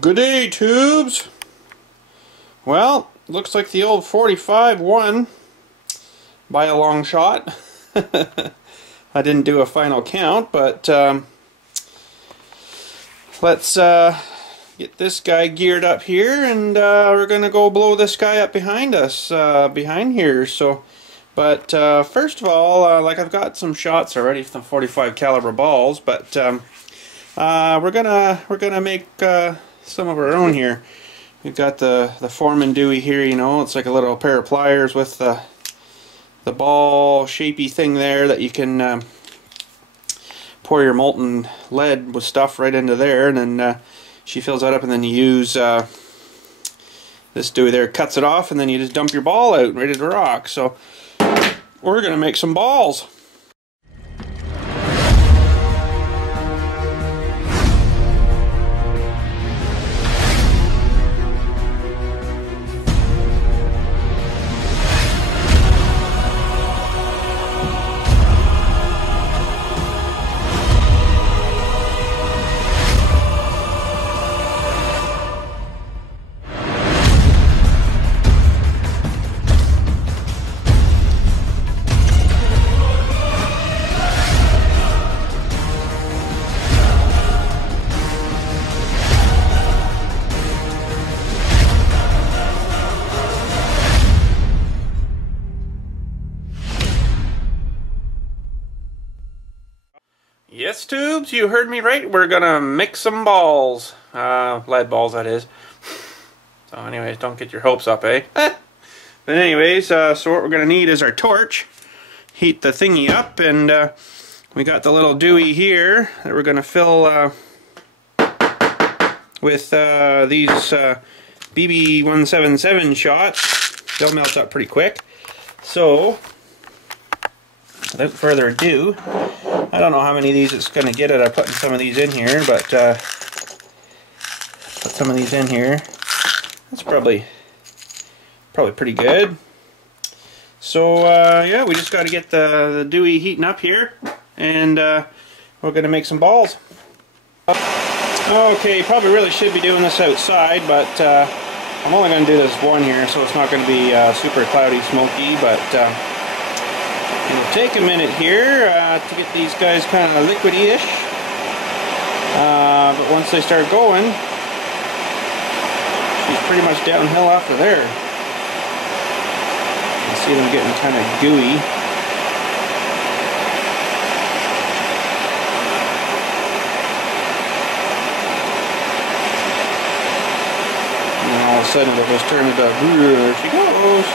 Good day, tubes. Well, looks like the old 45 won by a long shot. I didn't do a final count, but let's get this guy geared up here, and we're gonna go blow this guy up behind us, behind here. So, but first of all, like I've got some shots already from the 45 caliber balls, but we're gonna make some of our own here. We've got the Foreman Dewey here. You know, it's like a little pair of pliers with the ball shapey thing there that you can pour your molten lead with stuff right into there, and then she fills that up, and then you use this Dewey there, cuts it off, and then you just dump your ball out ready to rock. So we're gonna make some balls. Yes, tubes, you heard me right. We're gonna make some balls. Lead balls, that is. So anyways, don't get your hopes up, eh? But anyways, so what we're gonna need is our torch. Heat the thingy up, and we got the little Dewey here that we're gonna fill with these BB177 shots. They'll melt up pretty quick. So, without further ado, I don't know how many of these it's going to get it. I'm putting some of these in here, but put some of these in here. That's probably pretty good. So yeah, we just got to get the Dewey heating up here, and we're going to make some balls. Okay, probably really should be doing this outside, but I'm only going to do this one here, so it's not going to be super cloudy, smoky, but it'll take a minute here to get these guys kind of liquidy-ish, but once they start going, she's pretty much downhill after there. You see them getting kind of gooey. And then all of a sudden it'll just turn into, there she goes.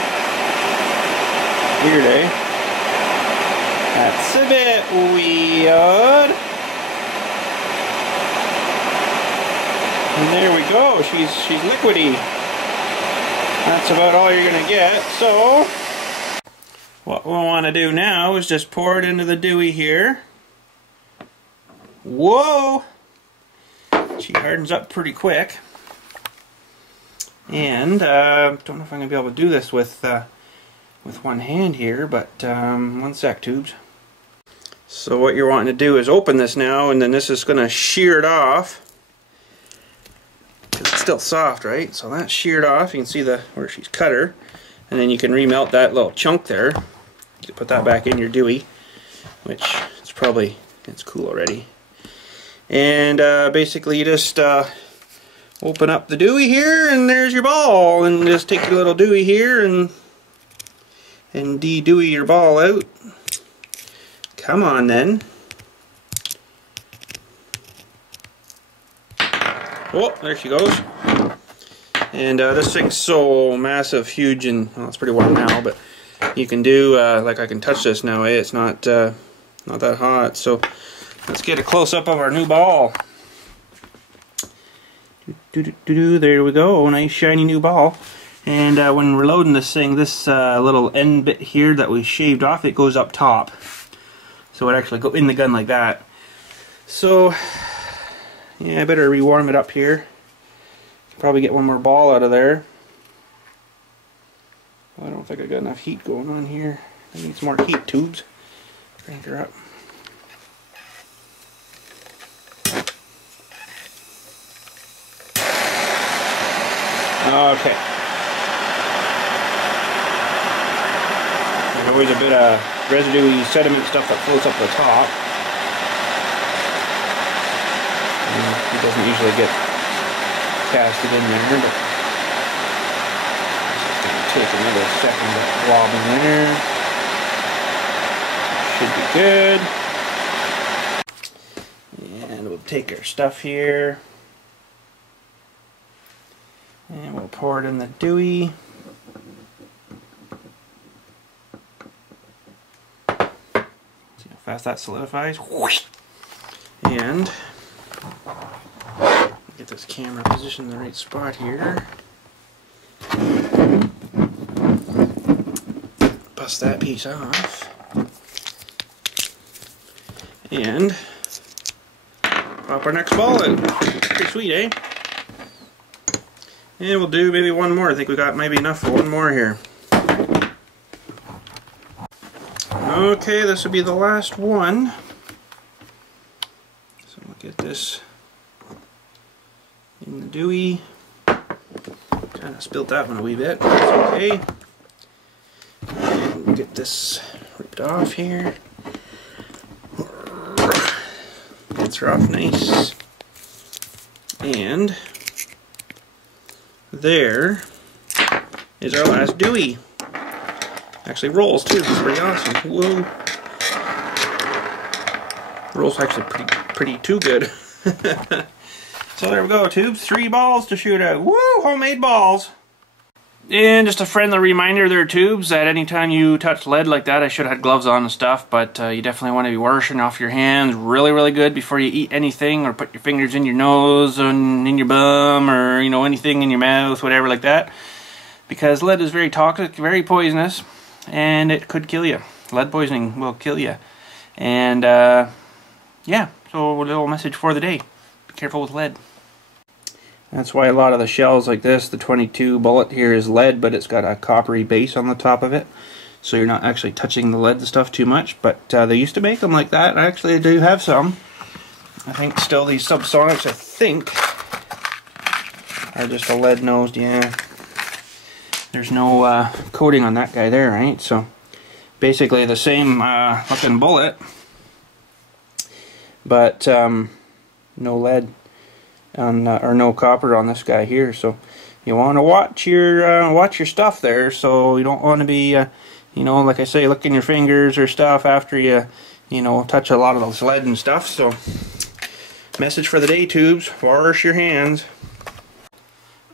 Weird, eh? That's a bit weird. And there we go. She's liquidy. That's about all you're gonna get. So what we want to do now is just pour it into the Dewey here. Whoa! She hardens up pretty quick. And don't know if I'm gonna be able to do this with one hand here, but one sec, tubes. So what you're wanting to do is open this now, and then this is going to shear it off. It's still soft, right? So that's sheared off. You can see where she's cut her, and then you can remelt that little chunk there. You can put that back in your Dewey, which it's cool already. And basically you just open up the Dewey here, and there's your ball. And just take your little Dewey here and de-Dewey your ball out. Come on then. Oh, there she goes. And this thing's so massive, huge, and well, it's pretty warm now, but you can do, like I can touch this now, eh? It's not that hot. So let's get a close-up of our new ball. There we go, nice shiny new ball. And when we're loading this thing, this little end bit here that we shaved off, it goes up top. So it actually go in the gun like that. So yeah, I better rewarm it up here. Probably get one more ball out of there. Well, I don't think I got enough heat going on here. I need some more heat, tubes. Crank her up. Okay. There's always a bit of residue sediment stuff that floats up the top. And it doesn't usually get casted in there, but it's just going to take another second to blob in there. Should be good. And we'll take our stuff here. And we'll pour it in the dewey. See how fast that solidifies. And get this camera positioned in the right spot here. Bust that piece off. And pop our next ball out. Pretty sweet, eh? And we'll do maybe one more. I think we got maybe enough for one more here. Okay, this will be the last one. So we'll get this in the dewey. Kind of spilt that one a wee bit. That's okay. And we'll get this ripped off here. Gets her off nice. And there is our last dewey. Actually rolls too, it's pretty awesome. Whoa. Rolls actually pretty too good. So there we go, tubes. 3 balls to shoot out. Woo! Homemade balls! And just a friendly reminder there, tubes, that anytime you touch lead like that, I should have had gloves on and stuff, but you definitely want to be washing off your hands really good before you eat anything or put your fingers in your nose and in your bum or, you know, anything in your mouth, whatever like that. Because lead is very toxic, very poisonous, and it could kill you. Lead poisoning will kill you. And, yeah, so a little message for the day. Be careful with lead. That's why a lot of the shells like this, the 22 bullet here is lead, but it's got a coppery base on the top of it. So you're not actually touching the lead and stuff too much, but they used to make them like that. Actually, I do have some. I think still these subsonics, I think, are just a lead nosed, yeah. There's no coating on that guy there, right? So basically the same looking bullet, but no lead. Or no copper on this guy here, so you want to watch your stuff there. So you don't want to be, you know, like I say, licking your fingers or stuff after you know, touch a lot of those lead and stuff. So, message for the day, tubes: wash your hands.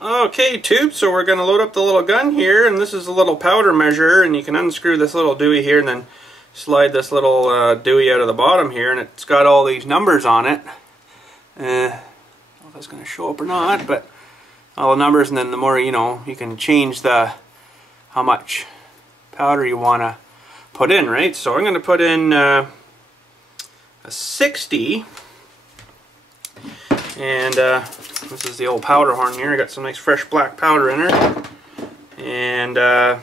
Okay, tubes. So we're going to load up the little gun here, and this is a little powder measure, and you can unscrew this little dewey here, and then slide this little dewey out of the bottom here, and it's got all these numbers on it. If it's going to show up or not, but all the numbers, and then the more, you know, you can change how much powder you want to put in, right? So I'm going to put in a 60, and this is the old powder horn here. I got some nice fresh black powder in her, and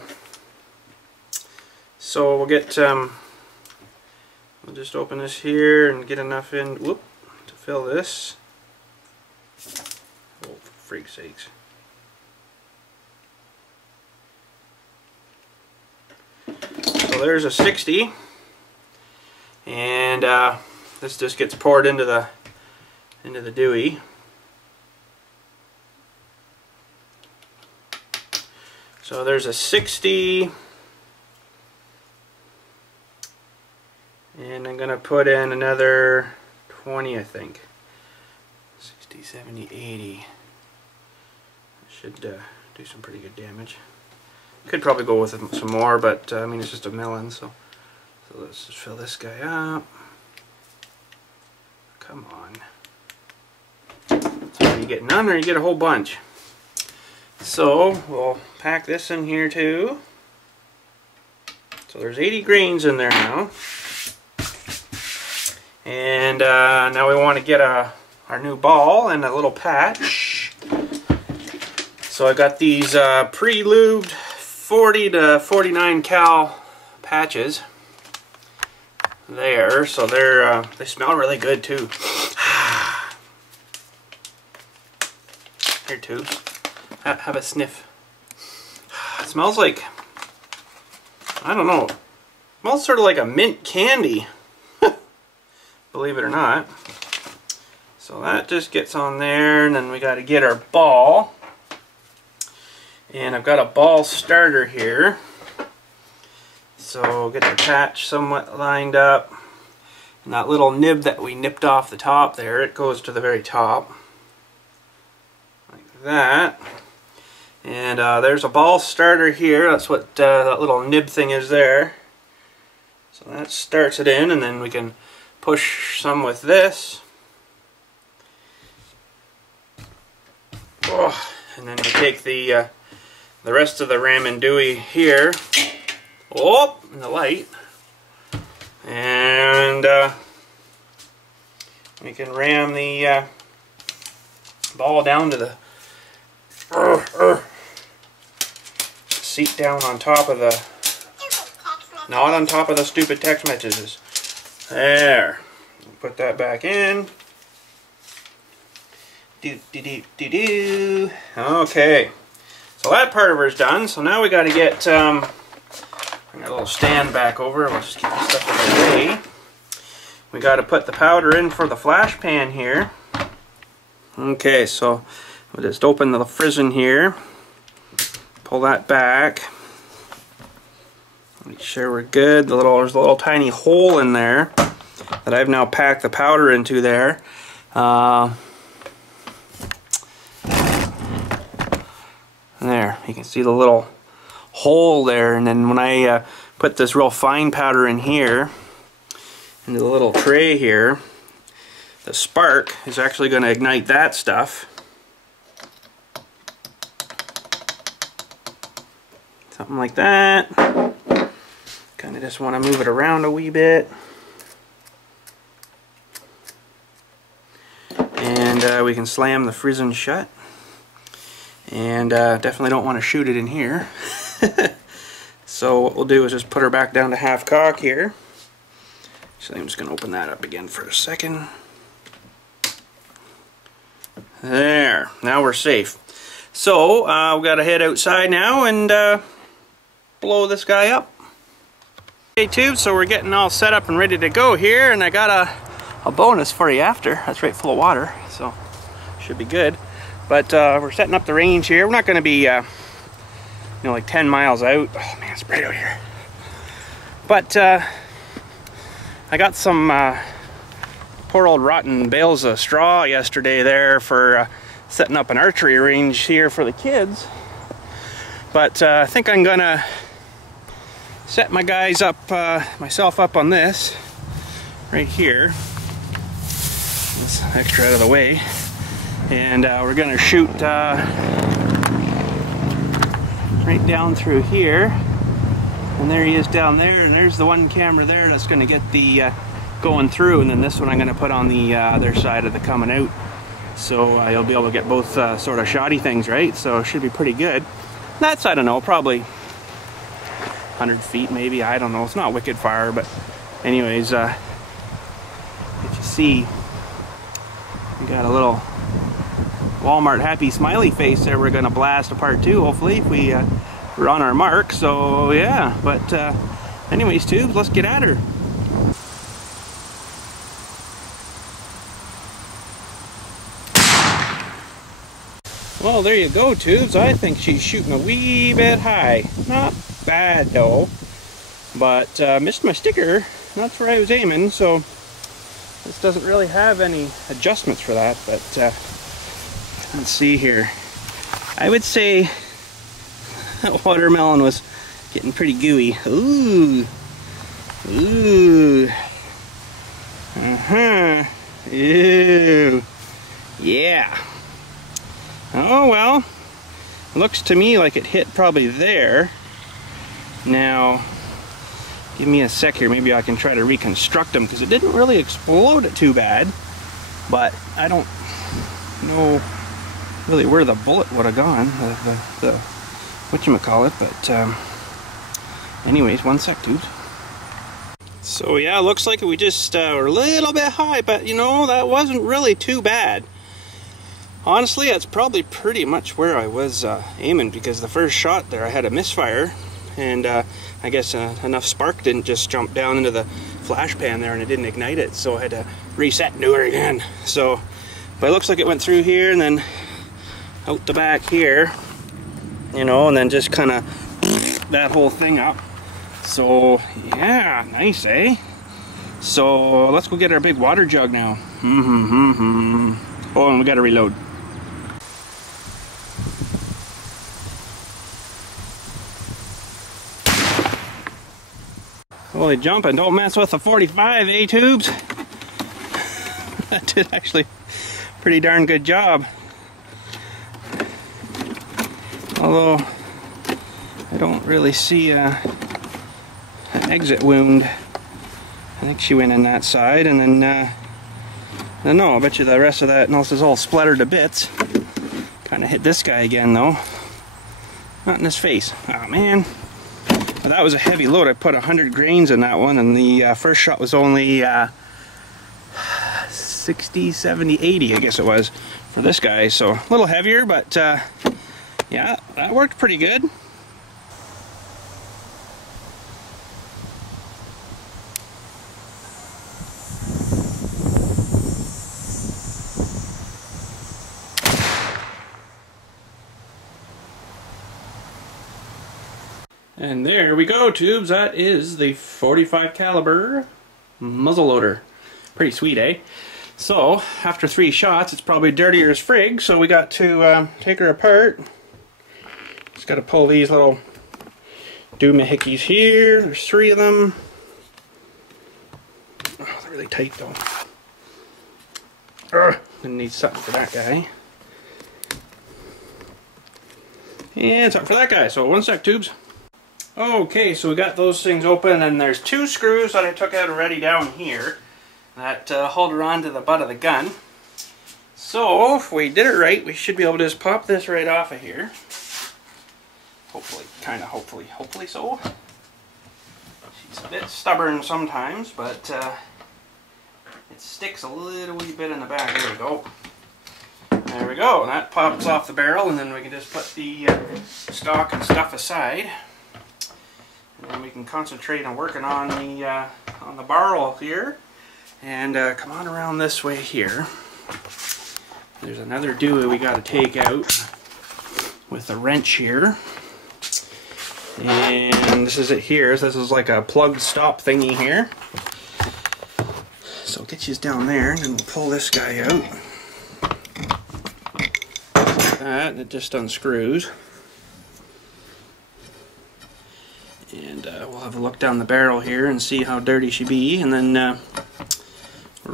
so we'll get we'll just open this here and get enough in, whoop, to fill this. Oh, for freak's sakes. So there's a 60, and this just gets poured into the dewey. So there's a 60, and I'm gonna put in another 20, I think. 60, 70, 80. Should do some pretty good damage. Could probably go with some more, but I mean, it's just a mellon, so let's just fill this guy up. Come on. So you get none or you get a whole bunch. So we'll pack this in here too. So there's 80 grains in there now. And now we want to get our new ball and a little patch. So I got these pre-lubed 40 to 49 cal patches there. So they smell really good too. Here, tubes. have a sniff. It smells like, I don't know, it smells sort of like a mint candy. Believe it or not. So that just gets on there, and then we got to get our ball. And I've got a ball starter here. So get the patch somewhat lined up. And that little nib that we nipped off the top there, it goes to the very top. Like that. And there's a ball starter here. That's what that little nib thing is there. So that starts it in, and then we can push some with this. Oh, and then we take the rest of the ram and dewey here. Oh, in the light. And we can ram the ball down to the seat down on top of the, not on top of the stupid text messages. There. Put that back in. Okay. So that part of her is done. So now we got to get bring our little stand back over. We'll just keep this stuff out of the way. We got to put the powder in for the flash pan here. Okay, so we'll just open the frison here. Pull that back. Make sure we're good. There's a little tiny hole in there that I've now packed the powder into there. There, you can see the little hole there, and then when I put this real fine powder in here, into the little tray here, the spark is actually going to ignite that stuff. Something like that. Kind of just want to move it around a wee bit. And we can slam the frison shut. And definitely don't want to shoot it in here. So what we'll do is just put her back down to half cock here. So I'm just going to open that up again for a second. There. Now we're safe. So we've got to head outside now and blow this guy up. Okay, tube, so we're getting all set up and ready to go here, and I got a bonus for you after. That's right, full of water, so should be good. But we're setting up the range here. We're not going to be, like 10 miles out. Oh man, it's bright out here. But I got some poor old rotten bales of straw yesterday there for setting up an archery range here for the kids. But I think I'm gonna set my guys up, myself up on this right here. This extra out of the way. And we're going to shoot right down through here. And there he is down there, and there's the one camera there that's going to get the going through, and then this one I'm going to put on the other side of the coming out. So you'll be able to get both sort of shoddy things, right? So it should be pretty good. That's, I don't know, probably 100 feet maybe, I don't know. It's not wicked far, but anyways, if you see, we got a little Walmart happy smiley face there we're going to blast apart too, hopefully, if we're on our mark. So yeah, but anyways, tubes, let's get at her. Well, there you go, tubes. I think she's shooting a wee bit high. Not bad though, but missed my sticker. That's where I was aiming, so this doesn't really have any adjustments for that, but let's see here. I would say that watermelon was getting pretty gooey. Ooh. Ooh. Uh-huh. Ew. Yeah. Oh well. Looks to me like it hit probably there. Now, give me a sec here. Maybe I can try to reconstruct them, because it didn't really explode it too bad. But I don't know really where the bullet would have gone, the whatchamacallit, but anyways, one sec, dude. So yeah, looks like we just were a little bit high, but you know, that wasn't really too bad. Honestly, that's probably pretty much where I was aiming, because the first shot there I had a misfire, and I guess enough spark didn't just jump down into the flash pan there and it didn't ignite it, so I had to reset and do it again. So, but it looks like it went through here and then out the back here, you know, and then just kind of that whole thing up. So yeah, nice, eh? So let's go get our big water jug now. Oh, and we gotta reload. Holy jumping, don't mess with the 45, eh, tubes? That did actually a pretty darn good job. Although I don't really see an exit wound. I think she went in that side, and then I don't know, I bet you the rest of that nose is all splattered to bits. Kind of hit this guy again though. Not in his face. Oh man. Well, that was a heavy load. I put 100 grains in that one, and the first shot was only 60, 70, 80 I guess it was for this guy. So a little heavier, but yeah, that worked pretty good. And there we go, tubes. That is the 45 caliber muzzleloader. Pretty sweet, eh? So after 3 shots, it's probably dirtier as frig. So we got to take her apart. Just got to pull these little doohickeys here. There's 3 of them. Oh, they're really tight though. Gonna need something for that guy. And something for that guy. So one sec, tubes. Okay, so we got those things open, and there's 2 screws that I took out already down here that hold her on to the butt of the gun. So if we did it right, we should be able to just pop this right off of here. Hopefully, hopefully so. She's a bit stubborn sometimes, but it sticks a little wee bit in the back. There we go. There we go. That pops off the barrel, and then we can just put the stock and stuff aside. And then we can concentrate on working on the barrel here. And come on around this way here. There's another dewey we got to take out with a wrench here. And this is it here. So this is like a plugged stop thingy here. So I'll get you down there, and then we'll pull this guy out. Like that, and it just unscrews. And we'll have a look down the barrel here and see how dirty she be, and then we'll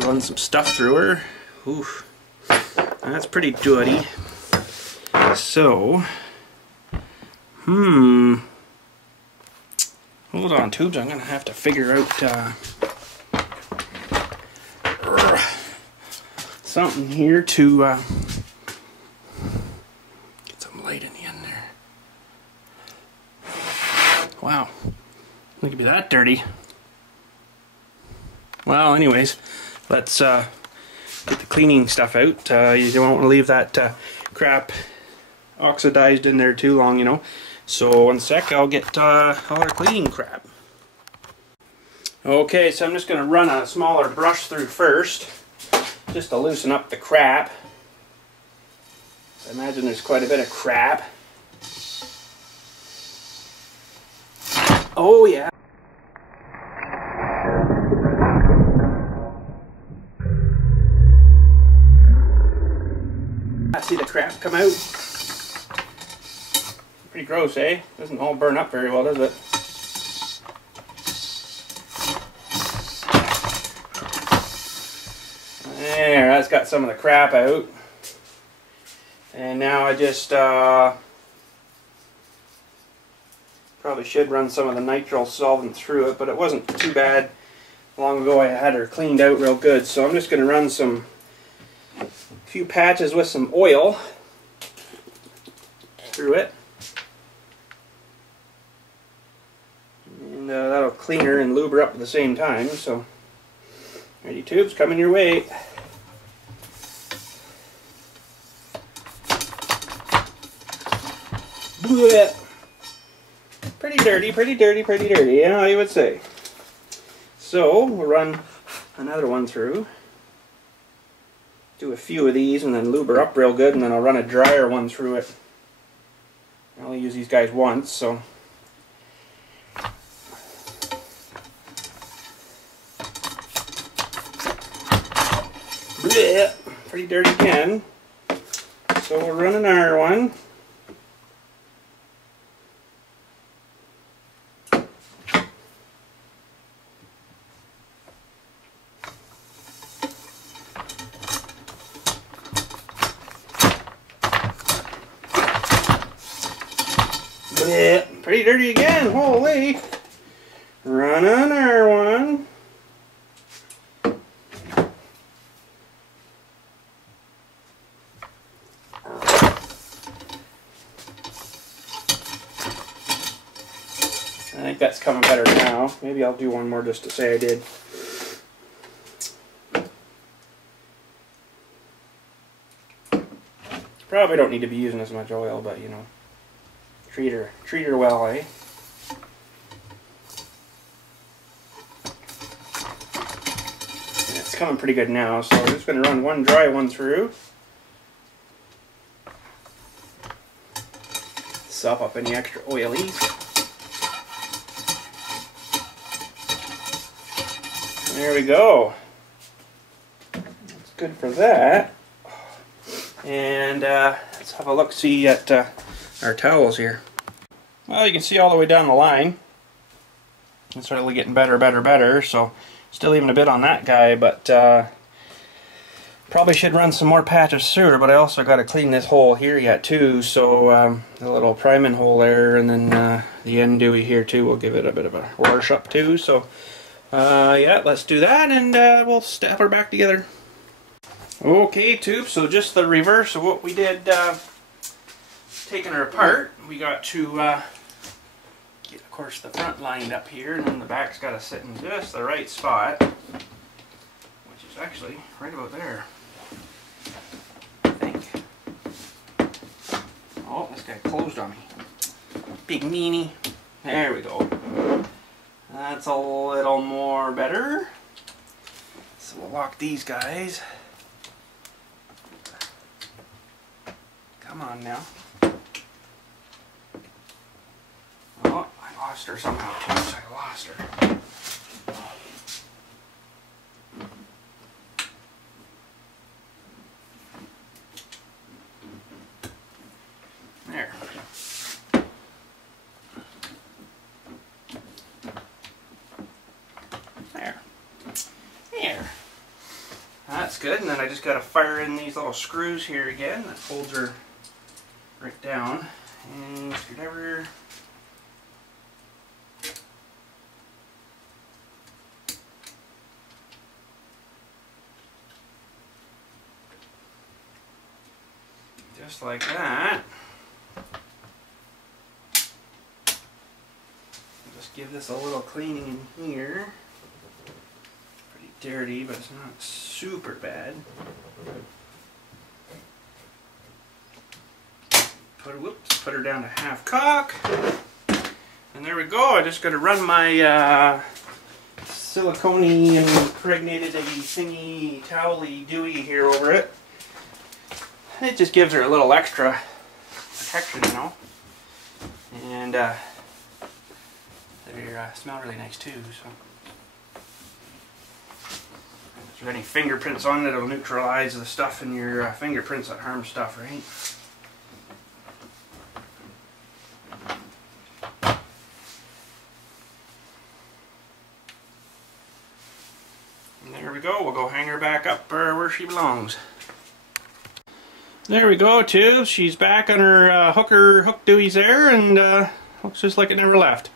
run some stuff through her. Oof, that's pretty dirty. So, hold on, tubes. I'm gonna have to figure out something here to get some light in the end there. Wow, it could be that dirty. Well, anyways, let's get the cleaning stuff out. You don't want to leave that crap oxidized in there too long, you know. So one sec, I'll get all our cleaning crap. Okay, so I'm just going to run a smaller brush through first, just to loosen up the crap. I imagine there's quite a bit of crap. Oh yeah. I see the crap come out. Pretty gross, eh? Doesn't all burn up very well, does it? There, that's got some of the crap out. And now I just probably should run some of the nitrile solvent through it, but it wasn't too bad. Long ago I had her cleaned out real good, so I'm just going to run a few patches with some oil through it. And that'll clean her and lube her up at the same time, so ready, tubes, coming your way. Blech. Pretty dirty, pretty dirty, pretty dirty, yeah, you would say. So, we'll run another one through. Do a few of these and then lube her up real good, and then I'll run a drier one through it. I only use these guys once, so. Blech. Pretty dirty again. So we'll run another one. Blech. Pretty dirty again, holy. Run another one. I think that's coming better now. Maybe I'll do one more just to say I did. Probably don't need to be using as much oil, but you know, treat her well, eh? It's coming pretty good now, so we're just going to run one dry one through. Sop up any extra oilies. There we go. That's good for that. And let's have a look-see at our towels here. Well, you can see all the way down the line. It's really getting better, better, better. So still even a bit on that guy, but probably should run some more patch of sewer. But I also got to clean this hole here yet too. So the little priming hole there, and then the end dewey here too. We'll give it a bit of a wash up too. So. Yeah, let's do that, and we'll step her back together. Okay, tube, so just the reverse of what we did taking her apart. We got to get, of course, the front lined up here, and then the back's got to sit in just the right spot, which is actually right about there, I think. Oh, this guy closed on me. Big meanie. There we go. That's a little more better. So we'll lock these guys. Come on now. Oh, I lost her somehow. Oops, I lost her. There. There. That's good, and then I just got to fire in these little screws here again. That holds her right down. And screwdriver. Just like that. Just give this a little cleaning in here. Dirty, but it's not super bad. Put her down to half cock, and there we go. I just got to run my silicone impregnated thingy towely dewey here over it. It just gives her a little extra protection, you know, and they smell really nice too. So. If there's any fingerprints on it, it'll neutralize the stuff in your fingerprints that harm stuff, right? And there we go. We'll go hang her back up where she belongs. There we go, too. She's back on her hook deweys there, and looks just like it never left.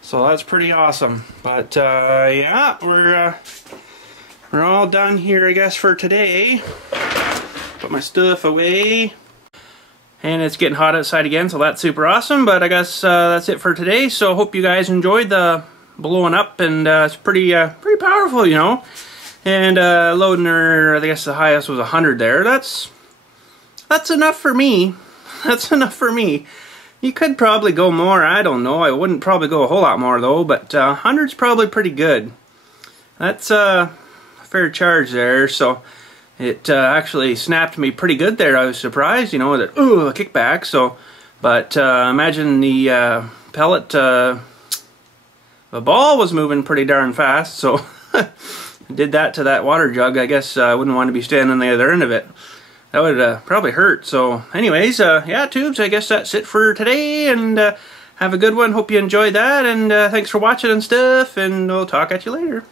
So that's pretty awesome. But yeah, we're all done here, I guess, for today. Put my stuff away. And it's getting hot outside again, so that's super awesome. But I guess that's it for today. So hope you guys enjoyed the blowing up, and it's pretty powerful, you know. And loading her, I guess the highest was 100 there. That's enough for me. That's enough for me. You could probably go more, I don't know. I wouldn't probably go a whole lot more though, but 100's probably pretty good. That's a fair charge there, so it actually snapped me pretty good there. I was surprised, you know, that a kickback. So, but imagine the pellet, the ball was moving pretty darn fast, so I did that to that water jug. I guess I wouldn't want to be standing on the other end of it. That would probably hurt. So anyways, yeah, tubes, I guess that's it for today, and have a good one. Hope you enjoyed that, and thanks for watching and stuff, and we'll talk at you later.